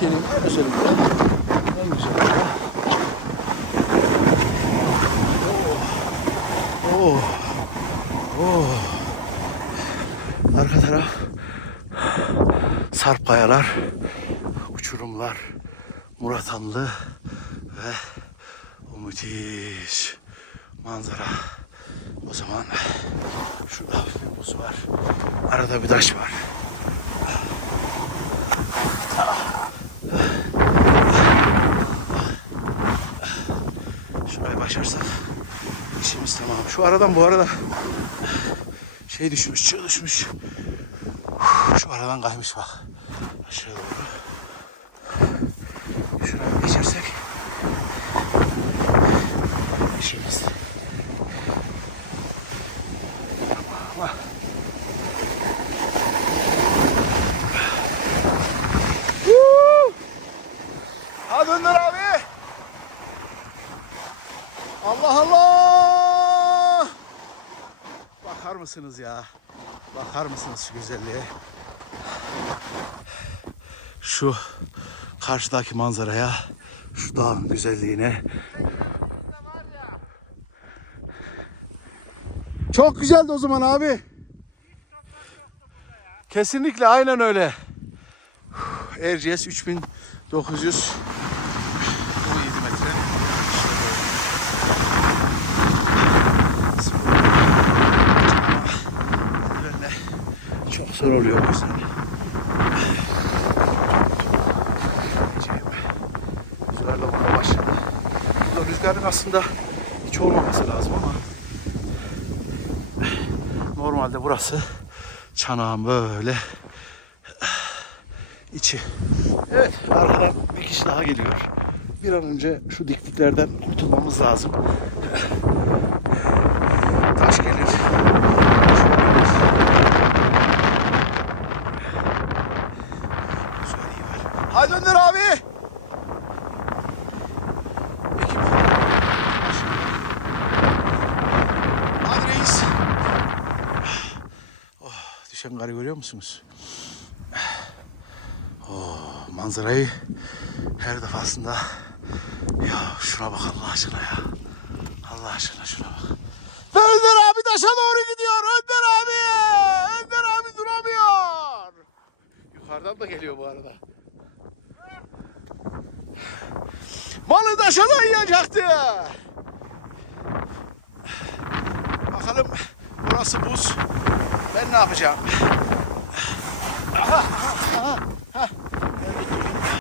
Türkiye'nin özellikle en güzel. Oh. Oh. Arka taraf sarp kayalar, uçurumlar, Muratanlı ve o müthiş manzara. O zaman şurada hafif bir buz var. Arada bir taş var. Şurayı başarsak işimiz tamam. Şu aradan bu arada şey düşmüş, çığ düşmüş. Şu aradan kaymış bak. Aşağı doğru. Şuraya geçersek işimiz. Ama Woo! Hadi Önder abi. Allah Allah. Bakar mısınız ya? Bakar mısınız şu güzelliğe? Şu karşıdaki manzaraya, şu dağın güzelliğine. Çok güzeldi o zaman abi. Kesinlikle aynen öyle. Erciyes 3900 Çok zor oluyor o yüzden. Rüzgarla burada başladı. Burada rüzgarın aslında hiç olmaması lazım ama normalde burası çanağın böyle içi. Evet arkadan bir kişi daha geliyor. Bir an önce şu dikliklerden kurtulmamız lazım. Taş gelir. Güzel iyi var. Hadi Önder abi. Ekip. Hadi reis. Oh, düşen karı görüyor musunuz? Oh, manzarayı her defasında ya şuna bak Allah aşkına ya. Allah aşkına şuna bak. Ve Önder abi taşa doğru gidiyor. Önder abi. Önder abi duramıyor. Yukarıdan da geliyor bu arada. Malı taşa dayayacaktı. Bakalım burası buz. Ben ne yapacağım? Aha, aha, aha.